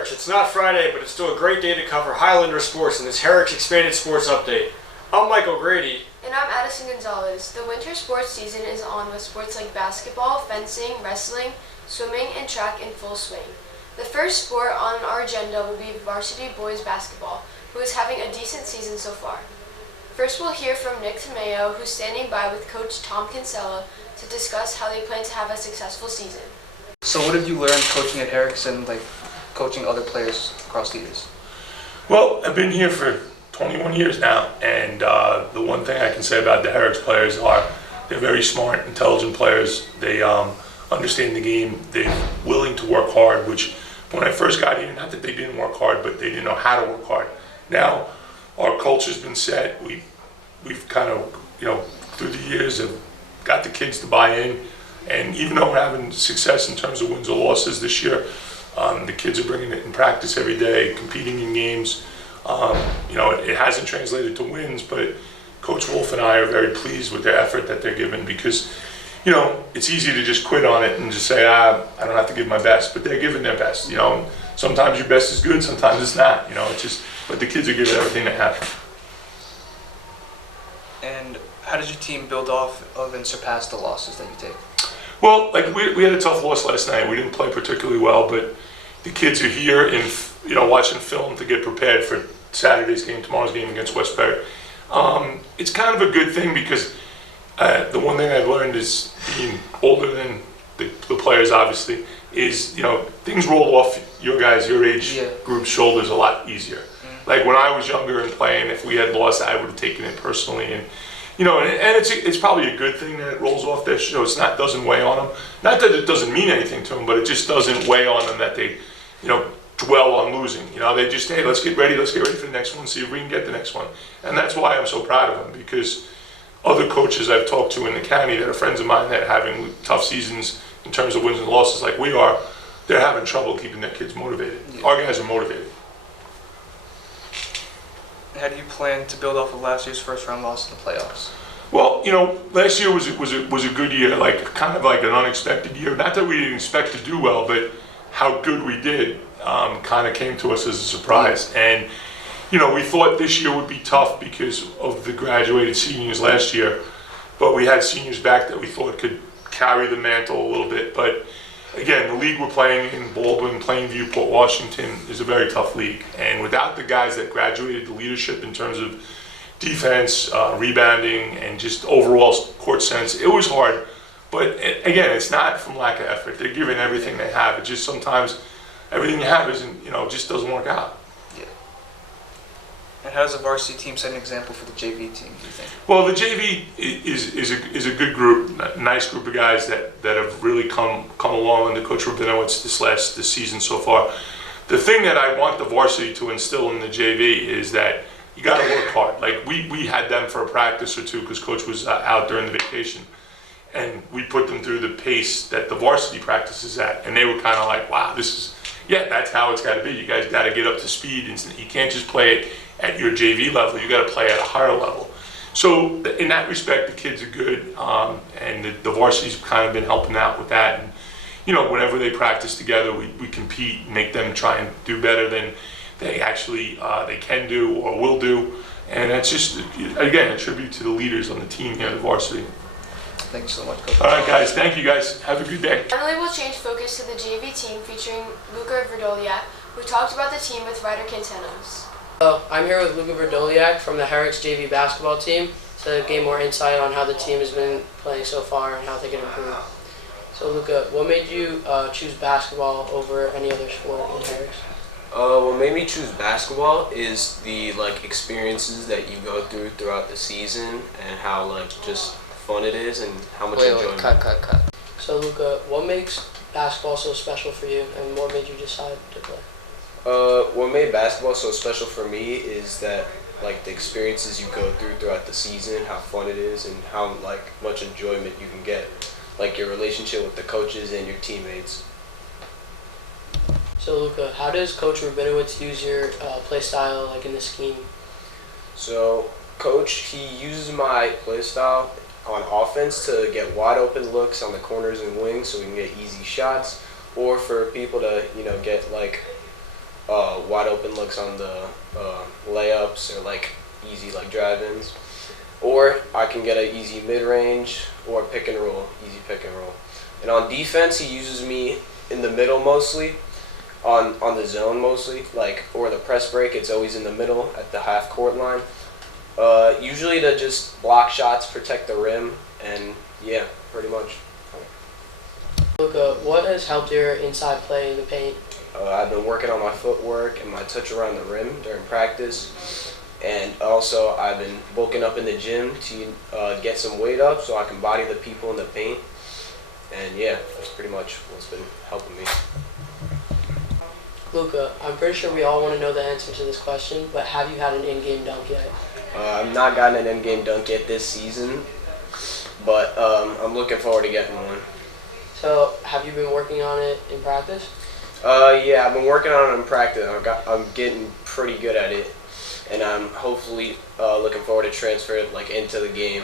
March. It's not Friday, but it's still a great day to cover Highlander sports in this Herricks Expanded Sports Update. I'm Michael Grady. And I'm Addison Gonzalez. The winter sports season is on with sports like basketball, fencing, wrestling, swimming, and track in full swing. The first sport on our agenda will be varsity boys basketball, who is having a decent season so far. First, we'll hear from Nick Tomeo, who's standing by with Coach Tom Kinsella to discuss how they plan to have a successful season. So what have you learned coaching at Herricks and coaching other players across the years? Well, I've been here for 21 years now, and the one thing I can say about the Herricks players are they're very smart, intelligent players. They understand the game. They're willing to work hard, which when I first got here, not that they didn't work hard, but they didn't know how to work hard. Now, our culture's been set. We've kind of, through the years have got the kids to buy in. And even though we're having success in terms of wins or losses this year, the kids are bringing it in practice every day, competing in games. It hasn't translated to wins, but Coach Wolf and I are very pleased with the effort that they're giving because, it's easy to just quit on it and just say, I don't have to give my best, but they're giving their best. Sometimes your best is good, sometimes it's not. But the kids are giving everything they have. And how does your team build off of and surpass the losses that you take? Well, we had a tough loss last night. We didn't play particularly well, but the kids are here and watching film to get prepared for Saturday's game, tomorrow's game against Westbury. It's kind of a good thing because the one thing I've learned is being older than the players, obviously, is things roll off your guys, your age group's shoulders a lot easier. Mm-hmm. Like when I was younger and playing, if we had lost, I would have taken it personally and. And it's probably a good thing that it rolls off their shoulders. Doesn't weigh on them. Not that it doesn't mean anything to them, but it just doesn't weigh on them that they, dwell on losing. They just, hey, let's get ready for the next one, see if we can get the next one. And that's why I'm so proud of them because other coaches I've talked to in the county that are friends of mine that are having tough seasons in terms of wins and losses like we are, they're having trouble keeping their kids motivated. Yeah. Our guys are motivated. How do you plan to build off of last year's first round loss in the playoffs? Well, last year was a good year, kind of like an unexpected year. Not that we didn't expect to do well, but how good we did kind of came to us as a surprise. And we thought this year would be tough because of the graduated seniors last year, but we had seniors back that we thought could carry the mantle a little bit. But again, the league we're playing in, Baldwin, Plainview, Port Washington, is a very tough league. And without the guys that graduated to leadership in terms of defense, rebounding, and just overall court sense, it was hard. But again, it's not from lack of effort. They're giving everything they have. It's just sometimes everything you have isn't, just doesn't work out. Yeah. And how does the varsity team set an example for the JV team, do you think? Well, the JV is a good group, a nice group of guys that have really come along under Coach Rabinowitz this season so far. The thing that I want the varsity to instill in the JV is that you got to work hard. Like we had them for a practice or two because Coach was out during the vacation, and we put them through the pace that the varsity practice is at, and they were kind of like, wow, that's how it's got to be. You guys got to get up to speed, and you can't just play it at your JV level. You got to play at a higher level. So in that respect, the kids are good, and the varsity's kind of been helping out with that. And whenever they practice together, we compete, make them try and do better than they actually they can do or will do. And that's just, again, a tribute to the leaders on the team here, the varsity. Thank you so much, Coach. All right, guys. Thank you, guys. Have a good day. Finally, we'll change focus to the JV team featuring Luca Verdoliak, who talked about the team with Ryder Quintenos. I'm here with Luca Verdoliak from the Herricks JV basketball team to gain more insight on how the team has been playing so far and how they can improve. So, Luca, what made you choose basketball over any other sport in Herricks? What made me choose basketball is the experiences that you go through throughout the season and how just fun it is and how much enjoyment. Cut. So, Luca, what makes basketball so special for you, and what made you decide to play? What made basketball so special for me is that the experiences you go through throughout the season, how fun it is, and how much enjoyment you can get, your relationship with the coaches and your teammates. So, Luca, how does Coach Rabinowitz use your play style in the scheme? So, Coach, he uses my play style on offense to get wide open looks on the corners and wings so we can get easy shots, or for people to get wide open looks on the layups or like easy like drive-ins, or I can get an easy mid-range or pick and roll, easy pick and roll. And on defense, he uses me in the middle mostly, on the zone mostly, like, or the press break. It's always in the middle at the half court line. Usually to just block shots, protect the rim, and yeah, pretty much. Luca, what has helped your inside play in the paint? I've been working on my footwork and my touch around the rim during practice, and also I've been bulking up in the gym to get some weight up so I can body the people in the paint. And yeah, that's pretty much what's been helping me. Luca, I'm pretty sure we all want to know the answer to this question, but have you had an in-game dunk yet? I've not gotten an in-game dunk yet this season, but I'm looking forward to getting one. So, have you been working on it in practice? Yeah, I've been working on it in practice. I'm getting pretty good at it, and I'm hopefully looking forward to transfer it like into the game.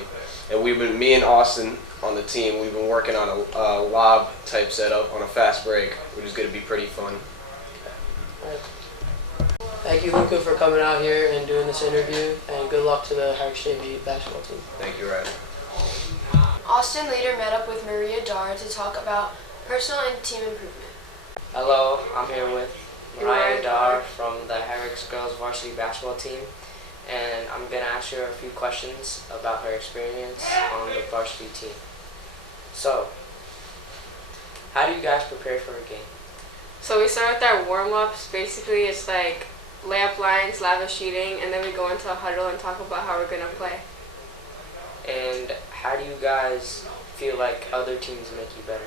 And me and Austin on the team, we've been working on a lob type setup on a fast break, which is going to be pretty fun. Thank you, Luca, for coming out here and doing this interview, and good luck to the Herricks JV basketball team. Thank you, Ryder. Austin later met up with Maria Dar to talk about personal and team improvement. Hello, I'm here with Mariah Dar from the Herricks girls varsity basketball team, and I'm going to ask her a few questions about her experience on the varsity team. So, how do you guys prepare for a game? So we start with our warm-ups. Basically, it's like layup lines, lava shooting, and then we go into a huddle and talk about how we're going to play. And how do you guys feel like other teams make you better?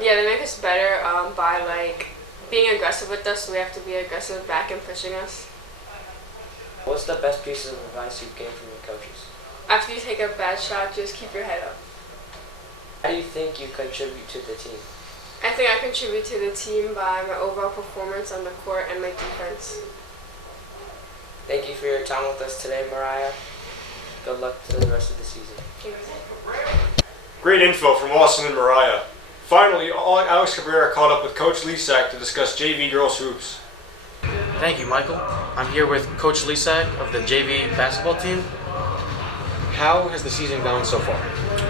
Yeah, they make us better by like being aggressive with us, so we have to be aggressive back and pushing us. What's the best pieces of advice you've gained from your coaches? After you take a bad shot, just keep your head up. How do you think you contribute to the team? I think I contribute to the team by my overall performance on the court and my defense. Thank you for your time with us today, Mariah. Good luck to the rest of the season. Great info from Austin and Mariah. Finally, Alex Cabrera caught up with Coach Lisak to discuss JV girls hoops. Thank you, Michael. I'm here with Coach Lisak of the JV basketball team. How has the season gone so far?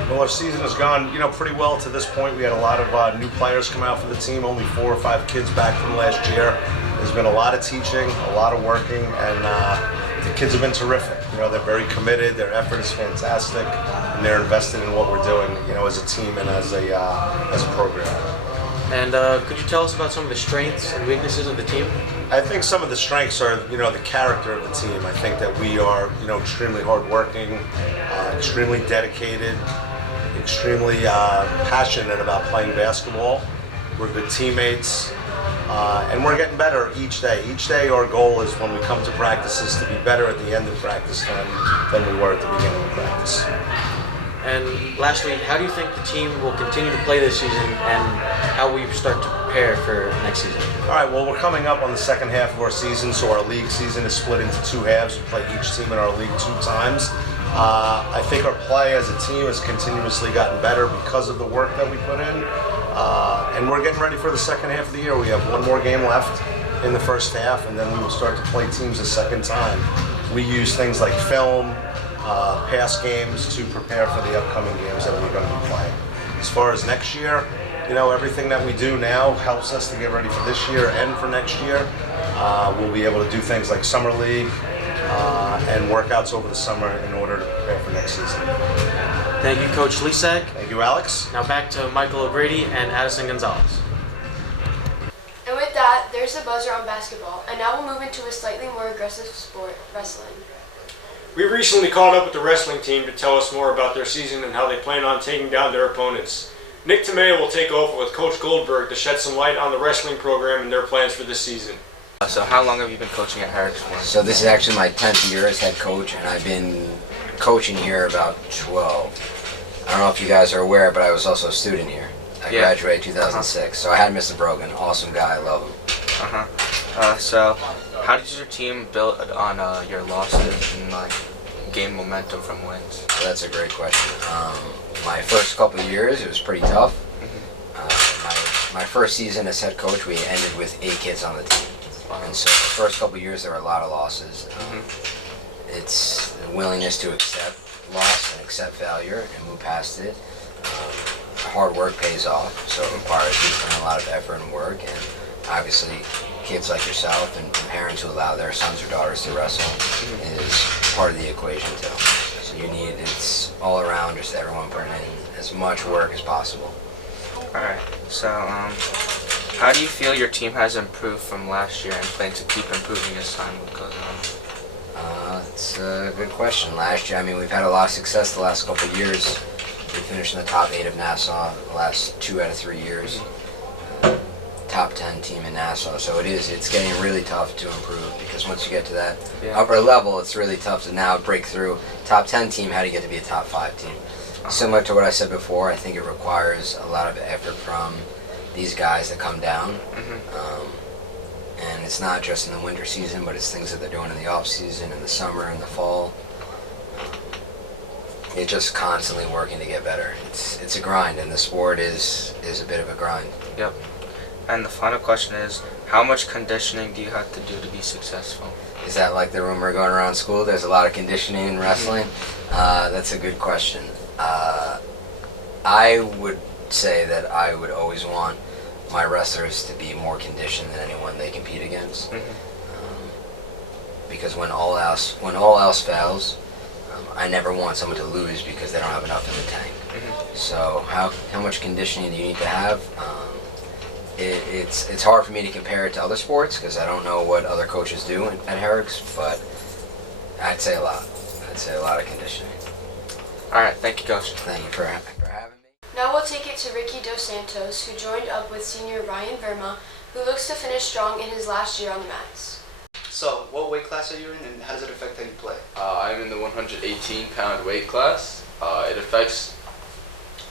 Well, our season has gone, pretty well to this point. We had a lot of new players come out for the team, only 4 or 5 kids back from last year. There's been a lot of teaching, a lot of working, and the kids have been terrific. They're very committed, their effort is fantastic, and they're invested in what we're doing, as a team and as a program. And could you tell us about some of the strengths and weaknesses of the team? I think some of the strengths are, the character of the team. I think that we are, extremely hardworking, extremely dedicated, extremely passionate about playing basketball. We're good teammates, and we're getting better each day. Each day our goal is when we come to practices to be better at the end of practice than we were at the beginning of practice. And lastly, how do you think the team will continue to play this season, and how will you start to prepare for next season? All right, well, we're coming up on the second half of our season, so our league season is split into 2 halves. We play each team in our league 2 times. I think our play as a team has continuously gotten better because of the work that we put in, and we're getting ready for the second half of the year. We have 1 more game left in the first half, and then we will start to play teams a second time. We use things like film, past games to prepare for the upcoming games that we're going to be playing. As far as next year, everything that we do now helps us to get ready for this year and for next year. We'll be able to do things like summer league and workouts over the summer in order to prepare for next season. Thank you, Coach Lisak. Thank you, Alex. Now back to Michael O'Grady and Addison Gonzalez. And with that, there's the buzzer on basketball. And now we'll move into a slightly more aggressive sport, wrestling. We recently caught up with the wrestling team to tell us more about their season and how they plan on taking down their opponents. Nick Tomeo will take over with Coach Goldberg to shed some light on the wrestling program and their plans for this season. So how long have you been coaching at Herricks for? So this is actually my 10th year as head coach, and I've been coaching here about 12. I don't know if you guys are aware, but I was also a student here. I graduated 2006, so I had Mr. Brogan, awesome guy, I love him. So how did your team build on your losses and gain momentum from wins? So that's a great question. My first couple of years, it was pretty tough. My my first season as head coach, we ended with 8 kids on the team. And so the first couple of years, there were a lot of losses. It's the willingness to accept loss and accept failure and move past it. Hard work pays off, so it requires you to put in a lot of effort and work. And obviously, kids like yourself and parents who allow their sons or daughters to wrestle is part of the equation too. So it's all around, just everyone putting in as much work as possible. Alright, so how do you feel your team has improved from last year and plan to keep improving as time goes on? It's a good question. Last year, we've had a lot of success the last couple of years. We finished in the top 8 of Nassau the last 2 out of 3 years. Top 10 team in Nassau, so it's getting really tough to improve because once you get to that upper level, it's really tough to now break through. Top 10 team, how do you get to be a top 5 team? Similar to what I said before, I think it requires a lot of effort from these guys that come down. And it's not just in the winter season, but it's things that they're doing in the off season, in the summer, in the fall. It's just constantly working to get better. It's a grind, and the sport is a bit of a grind. Yep. And the final question is, how much conditioning do you have to do to be successful? Is that like the rumor going around school? There's a lot of conditioning in wrestling? That's a good question. I would say that I would always want my wrestlers to be more conditioned than anyone they compete against. Because when all else fails, I never want someone to lose because they don't have enough in the tank. So how much conditioning do you need to have? It's hard for me to compare it to other sports because I don't know what other coaches do at Herricks, but I'd say a lot. I'd say a lot of conditioning. All right, thank you, Coach. Thank you for having me. Now we'll take it to Ricky Dos Santos, who joined up with senior Ryan Verma, who looks to finish strong in his last year on the mats. So, what weight class are you in, and how does it affect how you play? I'm in the 118-pound weight class. It affects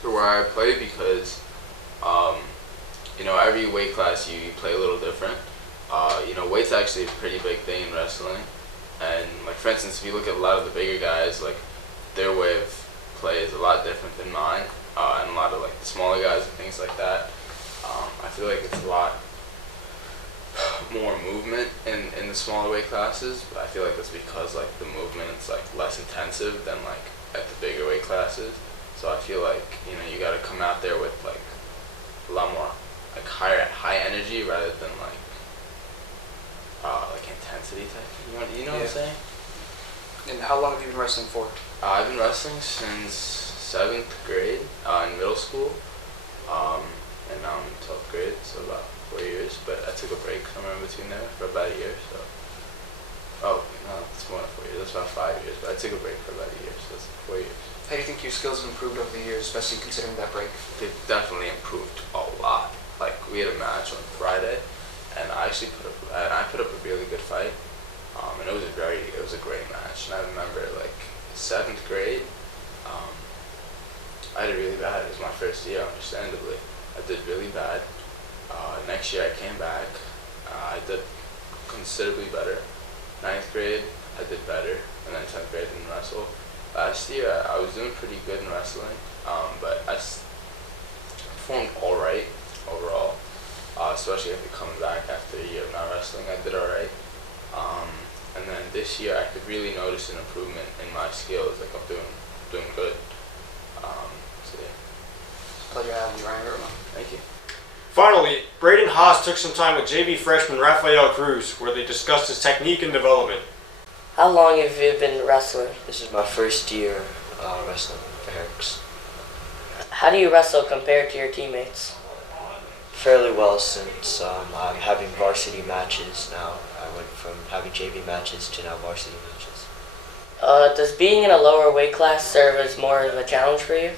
where I play because, every weight class you play a little different. Weight's actually a pretty big thing in wrestling. And, for instance, if you look at a lot of the bigger guys, their way of play is a lot different than mine. And a lot of, the smaller guys and things like that. I feel like it's a lot more movement in the smaller weight classes, but I feel like that's because the movement is less intensive than at the bigger weight classes. So I feel like you got to come out there with a lot more high energy rather than intensity type. You know what I'm saying? And how long have you been wrestling for? I've been wrestling since 7th grade in middle school, and now I'm in 12th grade, so about 4 years, but I took a break somewhere in between there for about a year, so. Oh, no, it's more than 4 years, that's about 5 years, but I took a break for about a year, so that's 4 years. How do you think your skills have improved over the years, especially considering that break? They've definitely improved a lot. We had a match on Friday, and I actually put up a really good fight, and it was a great match, and I remember, 7th grade, I did really bad. It was my first year, understandably. I did really bad. Next year I came back. I did considerably better. 9th grade, I did better. And then 10th grade, I didn't wrestle. Last year, I was doing pretty good in wrestling. But I performed alright overall. Especially after coming back after a year of not wrestling. I did alright. And then this year, I could really notice an improvement in my skills. I'm doing good. So yeah. Pleasure having you, Ryan Verma. Thank you. Finally, Braden Haas took some time with JV freshman Rafael Cruz, where they discussed his technique and development. How long have you been wrestling? This is my first year wrestling for Herricks. How do you wrestle compared to your teammates? Fairly well since I'm having varsity matches now. I went from having JV matches to now varsity matches. Does being in a lower weight class serve as more of a challenge for you?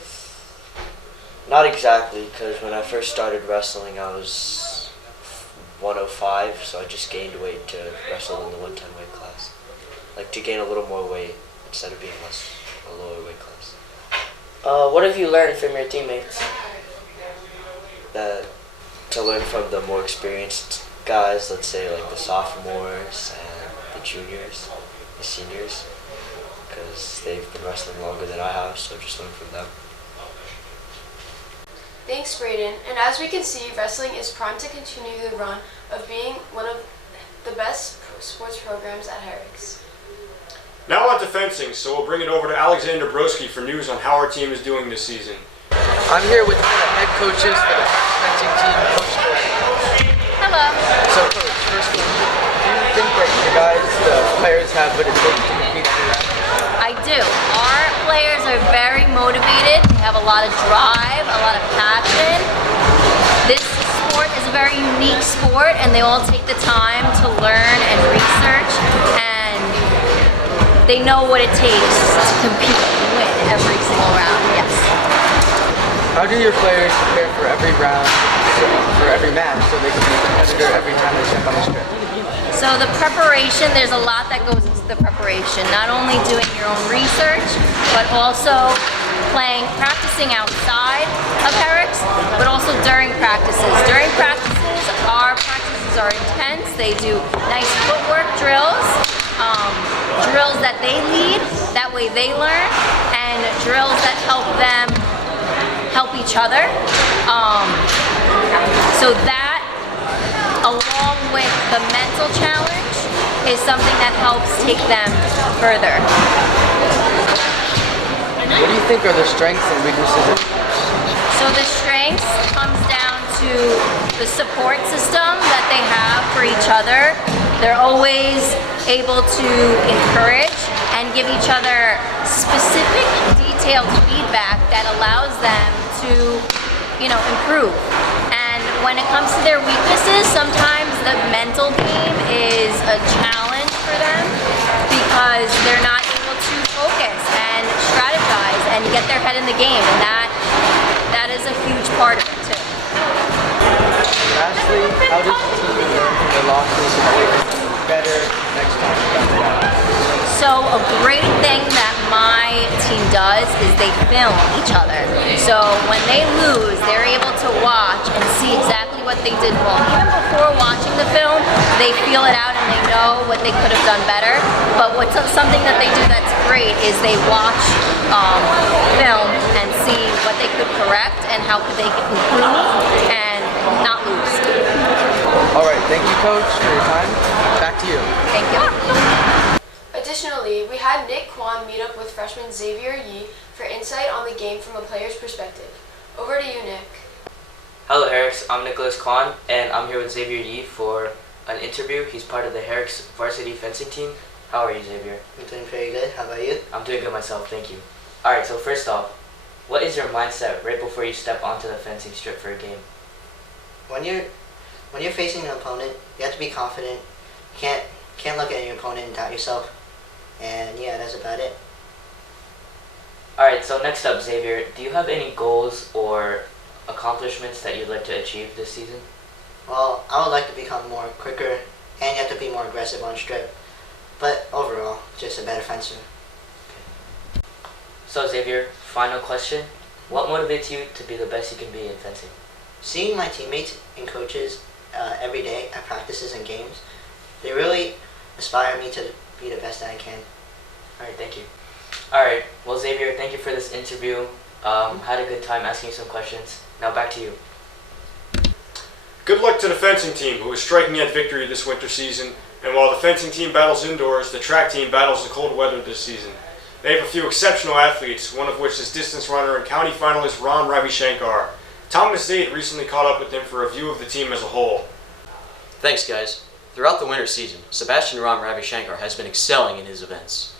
Not exactly, because when I first started wrestling I was 105, so I just gained weight to wrestle in the 110 weight class. To gain a little more weight instead of being a lower weight class. What have you learned from your teammates? That to learn from the more experienced guys, let's say the sophomores and the juniors, the seniors, because they've been wrestling longer than I have, so just learn from them. Thanks, Braden. And as we can see, wrestling is primed to continue the run of being one of the best sports programs at Herricks. Now on to fencing, so we'll bring it over to Alexander Broski for news on how our team is doing this season. I'm here with the head coaches for the fencing team, Coach Goldberg. Hello. So, Coach, first of all, do you think that you guys, the players, have what it takes to compete for that? I do. Our players are very motivated. They have a lot of drive, a lot of passion. This sport is a very unique sport, and they all take the time to learn and research, and they know what it takes to compete and win every single round. Yes. How do your players prepare for every round, for every match, so they can be a competitor every time they step on the strip? So the preparation, there's a lot that goes into the preparation. Not only doing your own research, but also practicing outside of Herricks, but also during practices. During practices, our practices are intense. They do nice footwork drills, drills that they lead, that way they learn, and drills that help them help each other. So that, along with the mental challenge, is something that helps take them further. What do you think are the strengths and weaknesses of teams? So the strengths comes down to the support system that they have for each other. They're always able to encourage and give each other specific, detailed feedback that allows them to, improve. And when it comes to their weaknesses, sometimes the mental game is a challenge for them because they're not able to focus and strategize and get their head in the game, and that is a huge part of it too. Lastly, how does the team learn from their losses and make it better next time? So a great thing that my team does is they film each other. So when they lose, they're able to watch and see exactly what they did wrong. Even before watching the film, they feel it out and they know what they could have done better. But something that they do that's great is they watch film and see what they could correct and how could they improve and not lose. All right, thank you, Coach, for your time. Back to you. Thank you. Additionally, we had Nick Kwan meet up with freshman Xavier Yee for insight on the game from a player's perspective. Over to you, Nick. Hello, Herricks. I'm Nicholas Kwan, and I'm here with Xavier Yee for an interview. He's part of the Herricks varsity fencing team. How are you, Xavier? I'm doing pretty good. How about you? I'm doing good myself, thank you. Alright, so first off, what is your mindset right before you step onto the fencing strip for a game? When you're facing an opponent, you have to be confident. You can't look at your opponent and doubt yourself. And yeah, that's about it. Alright, so next up, Xavier, do you have any goals or accomplishments that you'd like to achieve this season? Well, I would like to become more quicker, and you have to be more aggressive on strip. But overall, just a better fencer. So Xavier, final question. What motivates you to be the best you can be in fencing? Seeing my teammates and coaches every day at practices and games, they really inspire me to be the best that I can. Alright, thank you. Alright, well Xavier, thank you for this interview. Had a good time asking you some questions. Now back to you. Good luck to the fencing team, who is striking at victory this winter season. And while the fencing team battles indoors, the track team battles the cold weather this season. They have a few exceptional athletes, one of which is distance runner and county finalist Ron Ravishankar. Thomas Zaid recently caught up with him for a view of the team as a whole. Thanks, guys. Throughout the winter season, Sebastian Ram Ravishankar has been excelling in his events,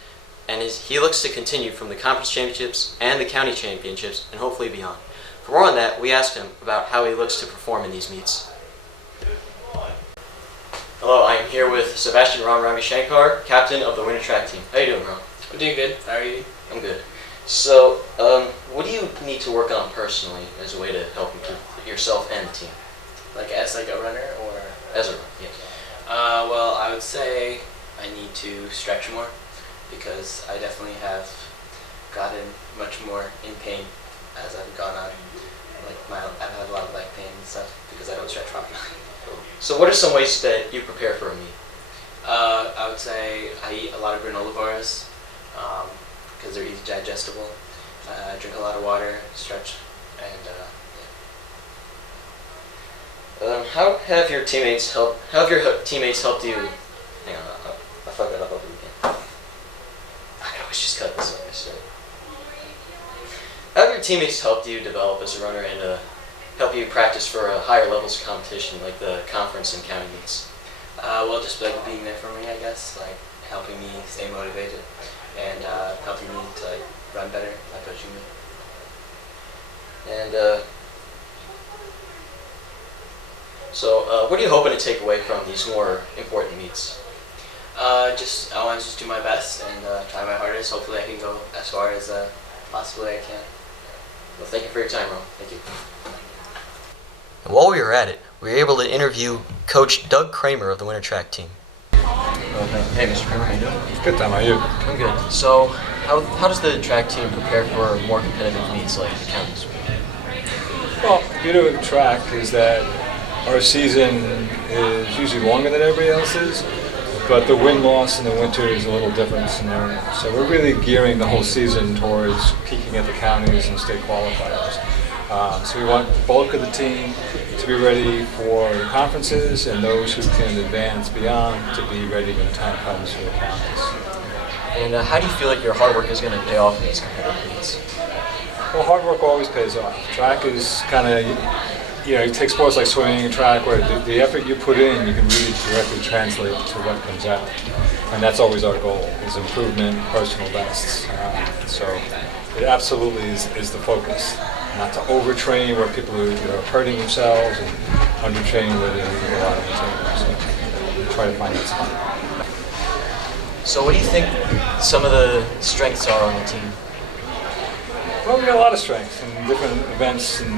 and he looks to continue from the conference championships and the county championships and hopefully beyond. For more on that, we asked him about how he looks to perform in these meets. Hello, I am here with Sebastian Ram Ravishankar, captain of the winter track team. How you doing, Ram? I'm doing good. How are you? I'm good. So, what do you need to work on personally as a way to help improve yourself and the team? Like as like a runner or? As a runner, yeah. Well, I would say I need to stretch more because I definitely have gotten much more in pain as I've gone on. I've had a lot of leg pain and stuff because I don't stretch properly. So what are some ways that you prepare for a meet? I would say I eat a lot of granola bars because they're easy digestible. Drink a lot of water, stretch, and yeah. how have your teammates helped you? Hang on, I fucked that up over again. I can always just cut this like I said. How have your teammates helped you develop as a runner and help you practice for higher levels of competition like the conference and county meets? Well, just like being there for me, I guess, like helping me stay motivated and helping me to like run better by coaching me. And so, what are you hoping to take away from these more important meets? I want to just do my best and try my hardest. Hopefully, I can go as far as possibly I can. Well, thank you for your time, Ron. Thank you. And while we were at it, we were able to interview Coach Doug Kramer of the winter track team. Hey, Mr. Kramer, how you doing? Good time, how are you? I'm good. So, how does the track team prepare for more competitive meets like the counties? Well, the beauty of track is that our season is usually longer than everybody else's, but the win-loss in the winter is a little different scenario. So we're really gearing the whole season towards peaking at the counties and state qualifiers. So we want the bulk of the team to be ready for the conferences and those who can advance beyond to be ready when the time comes for the counties. And how do you feel like your hard work is going to pay off in these competitive meets? Well, hard work always pays off. Track is kind of, you take sports like swimming and track where the effort you put in, you can really directly translate to what comes out. And that's always our goal, is improvement, personal bests. So it absolutely is the focus. Not to overtrain where people are hurting themselves and undertrain where they need a lot of material. So we try to find that spot. So what do you think some of the strengths are on the team? Well, we got a lot of strengths in different events, and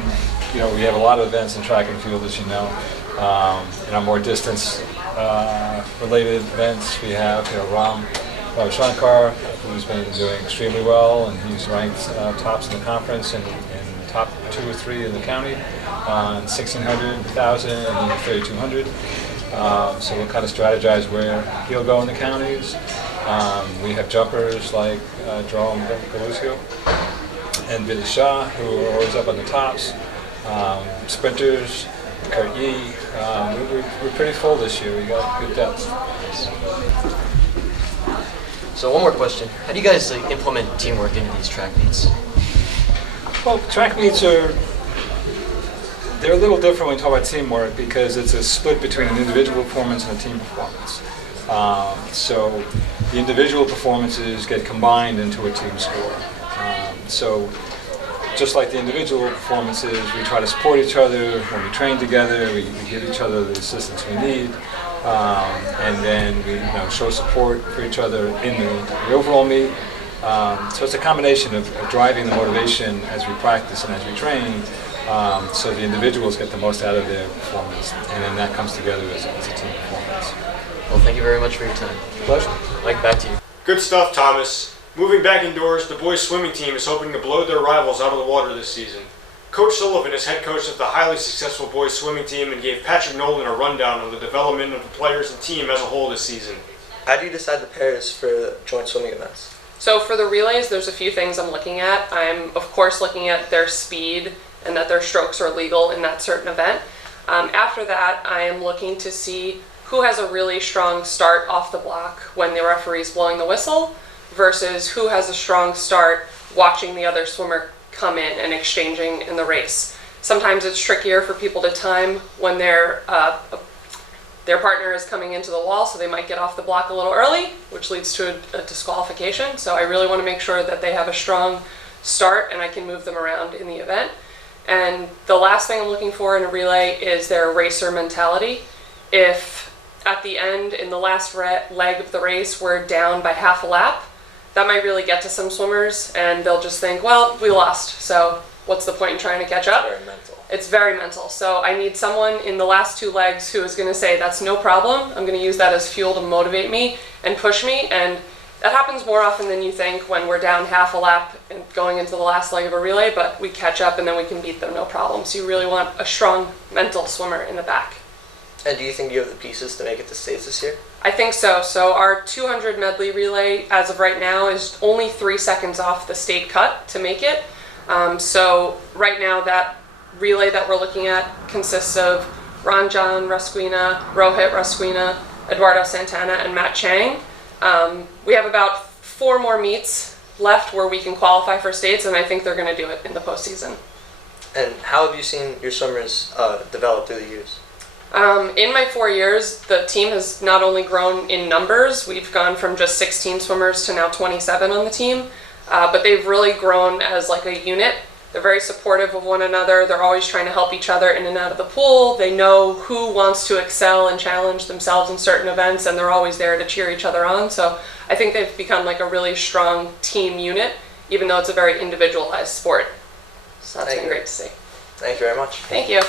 we have a lot of events in track and field, as you know. In our more distance related events, we have Ram Shankar, who's been doing extremely well, and he's ranked tops in the conference and top 2 or 3 in the county on 1600, 1000, and 3200. So we'll kind of strategize where he'll go in the counties. We have jumpers like Jerome Galusio and Vidya Shah, who are always up on the tops. Sprinters, Kurt Yee. We're pretty full this year. We got good depth. So one more question. How do you guys implement teamwork into these track meets? Well, track meets they're a little different when you talk about teamwork because it's a split between an individual performance and a team performance. So the individual performances get combined into a team score. So just like the individual performances, we try to support each other when we train together. We give each other the assistance we need, and then we show support for each other in the overall meet. So it's a combination of driving the motivation as we practice and as we train, so the individuals get the most out of their performance, and then that comes together as a team performance. Well, thank you very much for your time. Pleasure. Mike, back to you. Good stuff, Thomas. Moving back indoors, the boys' swimming team is hoping to blow their rivals out of the water this season. Coach Sullivan is head coach of the highly successful boys' swimming team and gave Patrick Nolan a rundown on the development of the players and team as a whole this season. How do you decide the pairs for joint swimming events? So for the relays, there's a few things I'm looking at. I'm, of course, looking at their speed and that their strokes are legal in that certain event. After that, I am looking to see who has a really strong start off the block when the referee's blowing the whistle versus who has a strong start watching the other swimmer come in and exchanging in the race. Sometimes it's trickier for people to time when their partner is coming into the wall, so they might get off the block a little early, which leads to a disqualification. So I really want to make sure that they have a strong start and I can move them around in the event. And the last thing I'm looking for in a relay is their racer mentality. If at the end, in the last leg of the race, we're down by half a lap, that might really get to some swimmers and they'll just think, well, we lost, so what's the point in trying to catch up? Very mental. It's very mental. So I need someone in the last 2 legs who is going to say, that's no problem. I'm going to use that as fuel to motivate me and push me. And that happens more often than you think when we're down half a lap and going into the last leg of a relay, but we catch up and then we can beat them, no problem. So you really want a strong mental swimmer in the back. And do you think you have the pieces to make it to states this year? I think so. So our 200 medley relay, as of right now, is only 3 seconds off the state cut to make it. So right now that relay that we're looking at consists of Ranjan Rasquina, Rohit Rasquina, Eduardo Santana, and Matt Chang. We have about 4 more meets left where we can qualify for states, and I think they're going to do it in the postseason. And how have you seen your swimmers develop through the years? In my 4 years, the team has not only grown in numbers, we've gone from just 16 swimmers to now 27 on the team, but they've really grown as like a unit. They're very supportive of one another. They're always trying to help each other in and out of the pool. They know who wants to excel and challenge themselves in certain events, and they're always there to cheer each other on. So I think they've become like a really strong team unit, even though it's a very individualized sport. So that's been great to see. Thank you very much. Thank you.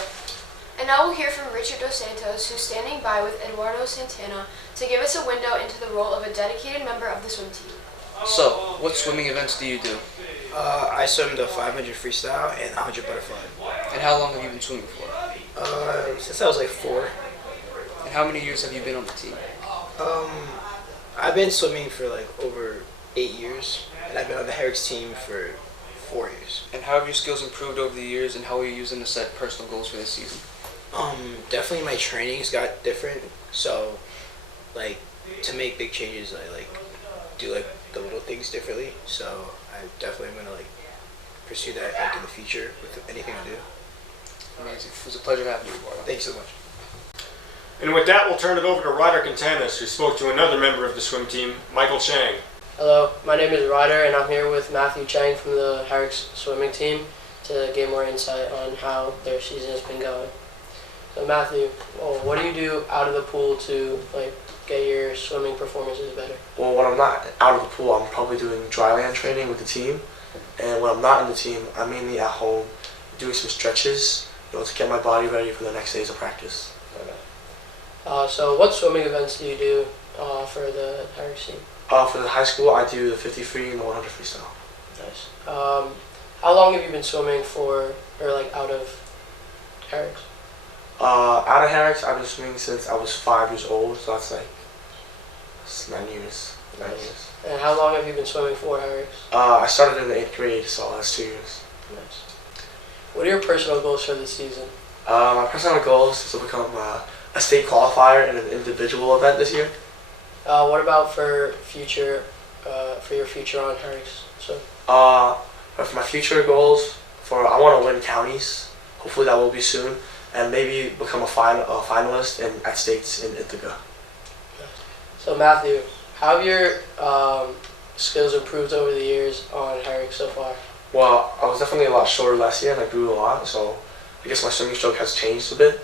And now we'll hear from Richard Dos Santos, who's standing by with Eduardo Santana to give us a window into the role of a dedicated member of the swim team. So, what swimming events do you do? I swim the 500 freestyle and 100 butterfly. And how long have you been swimming for? Since I was like 4. And how many years have you been on the team? I've been swimming for like over 8 years, and I've been on the Herricks team for 4 years. And how have your skills improved over the years, and how are you using to set personal goals for this season? Definitely my trainings got different, so like to make big changes, I like do like the little things differently. So I definitely am gonna like pursue that like in the future with anything I do. Amazing. It was a pleasure having you. Thank you so much. And with that, we'll turn it over to Ryder Quintanas, who spoke to another member of the swim team, Michael Chang. Hello, my name is Ryder, and I'm here with Matthew Chang from the Herricks swimming team to get more insight on how their season has been going. So Matthew, what do you do out of the pool to like get your swimming performances better? Well, when I'm not out of the pool, I'm probably doing dry land training with the team. And when I'm not in the team, I'm mainly at home doing some stretches, to get my body ready for the next days of practice. So what swimming events do you do for the Herricks team? For the high school, I do the 50 free and the 100 freestyle. Nice. How long have you been swimming for, or like out of Herricks? Out of Herricks, I've been swimming since I was 5 years old, so that's like 9 years. 9 years. And how long have you been swimming for Herricks? I started in the 8th grade, so that's 2 years. Nice. What are your personal goals for this season? My personal goals is to become a state qualifier in an individual event this year. What about for future, for your future on Herricks? So. For my future goals, I want to win counties. Hopefully that will be soon, and maybe become a finalist at states in Ithaca. So Matthew, how have your skills improved over the years on Herricks so far? Well, I was definitely a lot shorter last year, and I grew a lot. So I guess my swimming stroke has changed a bit,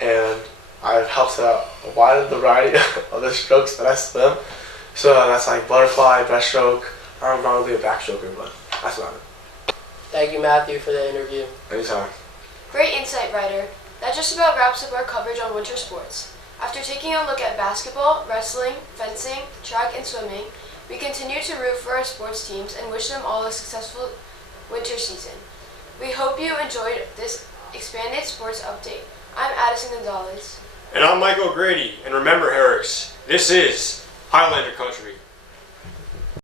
and I've helped out widen the variety of the strokes that I swim. So that's like butterfly, breaststroke. I'm not really a backstroker, but that's about it. Thank you, Matthew, for the interview. Anytime. Great insight, Ryder. That just about wraps up our coverage on winter sports. After taking a look at basketball, wrestling, fencing, track, and swimming, we continue to root for our sports teams and wish them all a successful winter season. We hope you enjoyed this expanded sports update. I'm Addison Gonzalez. And I'm Michael Grady. And remember, Herricks, this is Highlander Country.